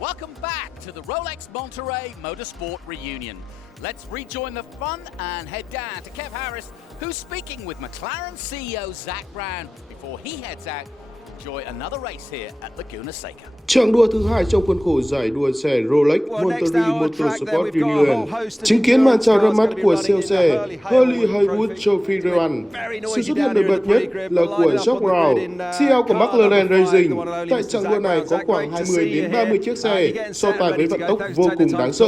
Welcome back to the Rolex Monterey Motorsport reunion. Let's rejoin the fun and head down to Kev Harris, who's speaking with McLaren CEO Zak Brown before he heads out to enjoy another race here at Laguna Seca. Chặng đua thứ hai trong khuôn khổ giải đua xe Rolex Monterey Motorsport Reunion chứng kiến màn chào ra mắt của siêu xe Harley Haywood Trophy Run. Sự xuất hiện nổi bật nhất là của Zak Brown, CEO của McLaren Racing. Tại chặng đua này có khoảng 20 đến 30 chiếc xe so tài với vận tốc vô cùng đáng sợ.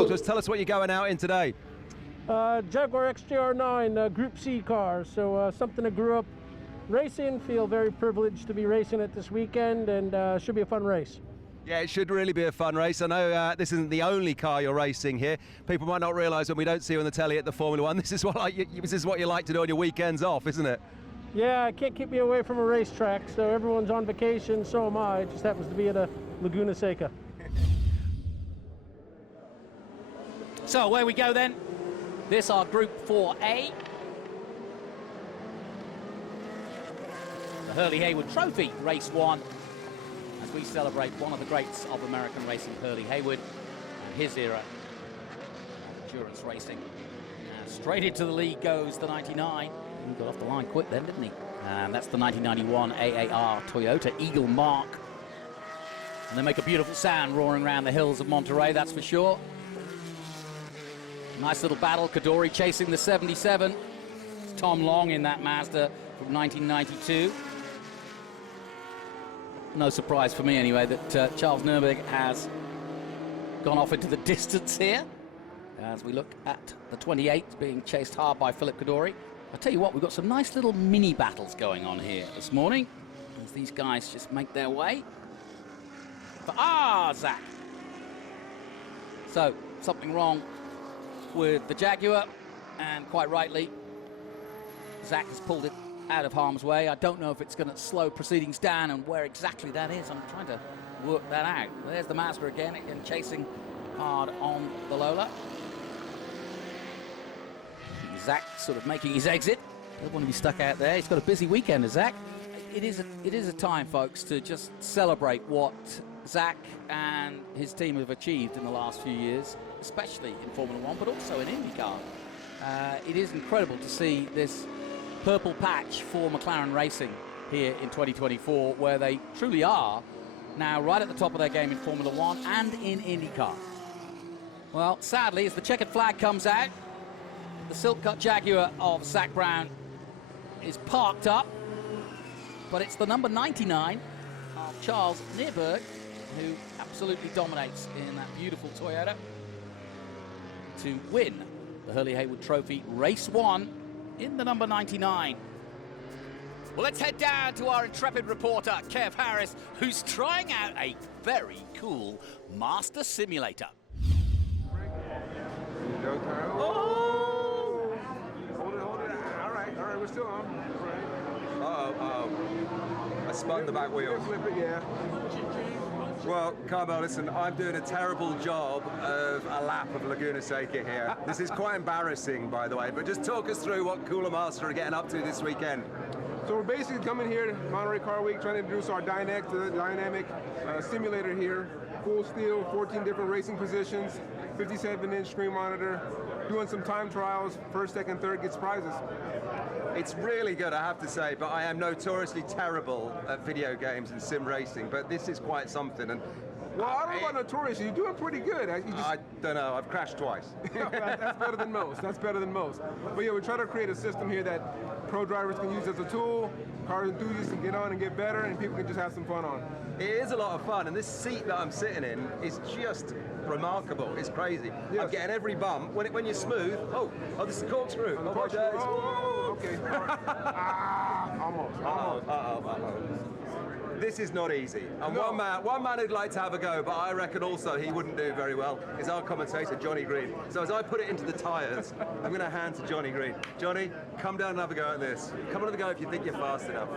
Jaguar XJR9 Group C car, so something I grew up racing. Feel very privileged to be racing it this weekend, and should be a fun race. Yeah, it should really be a fun race. I know this isn't the only car you're racing here. People might not realise when we don't see you on the telly at the Formula One, this is what you like to do on your weekends off, isn't it? Yeah, it can't keep me away from a racetrack, so everyone's on vacation, so am I. It just happens to be at a Laguna Seca. So away we go then. This our Group 4A. The Hurley Haywood Trophy, Race 1. As we celebrate one of the greats of American racing, Hurley Haywood, and his era of endurance racing. Straight into the lead goes the 99. He got off the line quick then, didn't he? And that's the 1991 AAR Toyota Eagle Mk3. And they make a beautiful sound roaring around the hills of Monterey, that's for sure. Nice little battle, Kadori chasing the 77. It's Tom Long in that Mazda from 1992. No surprise for me anyway that Charles Nuremberg has gone off into the distance here as we look at the 28 being chased hard by Philip Kadori. I'll tell you what, we've got some nice little mini battles going on here this morning as these guys just make their way. Zak. So, something wrong with the Jaguar, and quite rightly, Zak has pulled it out of harm's way. I don't know if it's going to slow proceedings down and where exactly that is. I'm trying to work that out. There's the Mazda again chasing hard on the Lola. Zak sort of making his exit. Doesn't want to be stuck out there. He's got a busy weekend, Zak. It is a time, folks, to just celebrate what Zak and his team have achieved in the last few years, especially in Formula One, but also in IndyCar. It is incredible to see this purple patch for McLaren Racing here in 2024, where they truly are now right at the top of their game in Formula One and in IndyCar. Well, sadly, as the checkered flag comes out, the silk-cut Jaguar of Zak Brown is parked up, but it's the number 99 of Charles Nuremberg who absolutely dominates in that beautiful Toyota to win the Hurley Haywood Trophy Race 1 in the number 99. Well, let's head down to our intrepid reporter, Kev Harris, who's trying out a very cool master simulator. Oh! Hold it. All right, we're still on. I spun the back wheel. Flip it, yeah. Well, Carmel, listen, I'm doing a terrible job of a lap of Laguna Seca here. This is quite embarrassing, by the way, but just talk us through what Cooler Master are getting up to this weekend. So we're basically coming here to Monterey Car Week, trying to introduce our dynamic simulator here. Full steel, 14 different racing positions, 57-inch screen monitor, doing some time trials, first, second, third gets prizes. It's really good, I have to say, but I am notoriously terrible at video games and sim racing, but this is quite something. And well, I don't know about notorious, you're doing pretty good. I don't know, I've crashed twice. That's better than most. But yeah, we try to create a system here that pro drivers can use as a tool, car enthusiasts can get on and get better, and people can just have some fun on. It is a lot of fun, and this seat that I'm sitting in is just remarkable. It's crazy. Yes. I'm getting every bump. When you're smooth, oh, this is the corkscrew. Oh, my days. Oh, okay. Almost. This is not easy. And no. one man who'd like to have a go, but I reckon also he wouldn't do very well, is our commentator, Johnny Green. So as I put it into the tyres, I'm going to hand to Johnny Green. Johnny, come down and have a go at this. Come on have a go if you think you're fast enough.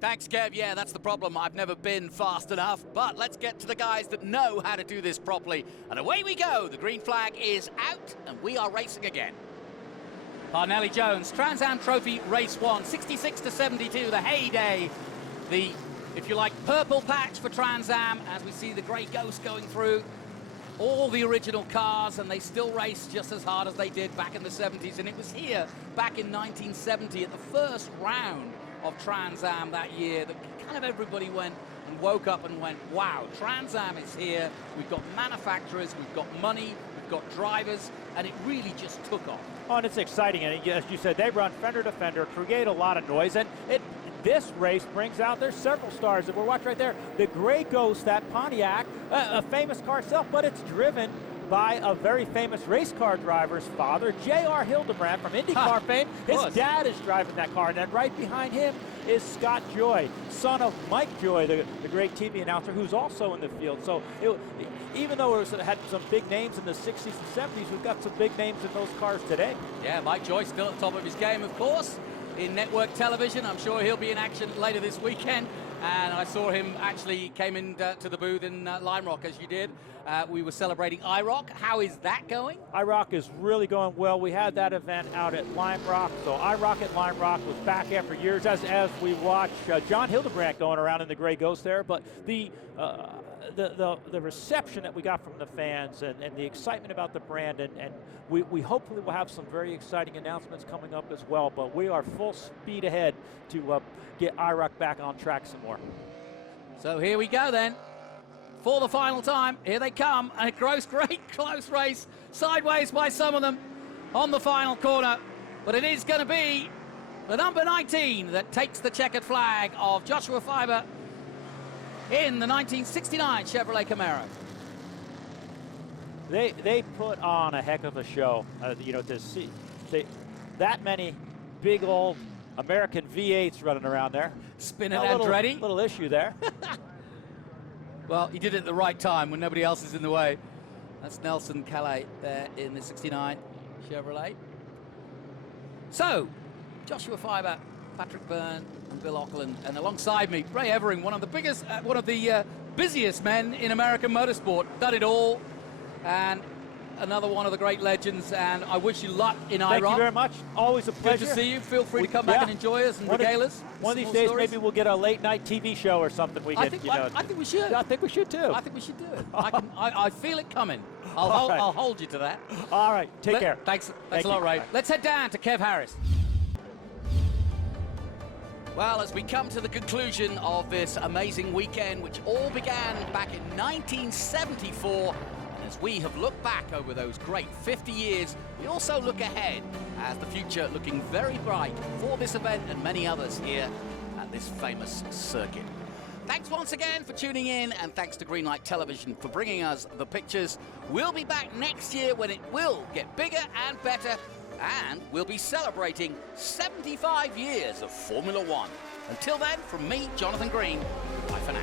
Thanks, Kev. Yeah, that's the problem. I've never been fast enough, but let's get to the guys that know how to do this properly. And away we go. The green flag is out, and we are racing again. Parnelli Jones, Trans Am Trophy Race 1, 66 to 72, the heyday, the if you like, purple patch for Trans Am as we see the Grey Ghost going through all the original cars, and they still race just as hard as they did back in the 70s. And it was here back in 1970 at the first round of Trans Am that year that kind of everybody went and woke up and went, wow, Trans Am is here. We've got manufacturers, we've got money, we've got drivers, and it really just took off. Oh, and it's exciting, and as you said, they run fender to fender, create a lot of noise, and this race brings out, there's several stars that we're watching right there. The Grey Ghost, that Pontiac, a famous car itself, but it's driven by a very famous race car driver's father, J.R. Hildebrand from IndyCar fame. His dad is driving that car, and then right behind him is Scott Joy, son of Mike Joy, the great TV announcer, who's also in the field. So even though it had some big names in the 60s and 70s, we've got some big names in those cars today. Yeah, Mike Joy still at the top of his game, of course, in network television. I'm sure he'll be in action later this weekend. And I saw him actually came in to the booth in Lime Rock, as you did. We were celebrating IROC. How is that going? IROC is really going well. We had that event out at Lime Rock. So IROC at Lime Rock was back after years as we watch John Hildebrand going around in the Grey Ghost there. But the reception that we got from the fans and the excitement about the brand, and we hopefully will have some very exciting announcements coming up as well. But we are full speed ahead to get IROC back on track some more. So here we go then. For the final time, here they come. A great close race, sideways by some of them on the final corner. But it is going to be the number 19 that takes the checkered flag of Joshua Fiber in the 1969 Chevrolet Camaro. They put on a heck of a show, to see that many big old American V8s running around there. Spinning Andretti. Little issue there. Well, he did it at the right time when nobody else is in the way. That's Nelson Calais there in the 69 Chevrolet. So, Joshua Fiber, Patrick Byrne, and Bill Auckland, and alongside me, Ray Evering, one of the busiest men in American motorsport. Done it all, and another one of the great legends. And I wish you luck in IROC. Thank you very much. Always a pleasure. Good to see you. Feel free to come back and enjoy us and regale us. One of these days, maybe we'll get a late night TV show or something. I think we should. I think we should too. I think we should do it. I feel it coming. I'll hold you to that. All right. Take care. Thanks a lot, Ray. Let's head down to Kev Harris. Well, as we come to the conclusion of this amazing weekend, which all began back in 1974, and as we have looked back over those great 50 years, we also look ahead as the future looking very bright for this event and many others here at this famous circuit. Thanks once again for tuning in, and thanks to Greenlight Television for bringing us the pictures. We'll be back next year when it will get bigger and better, and we'll be celebrating 75 years of Formula One. Until then, from me, Jonathan Green, bye for now.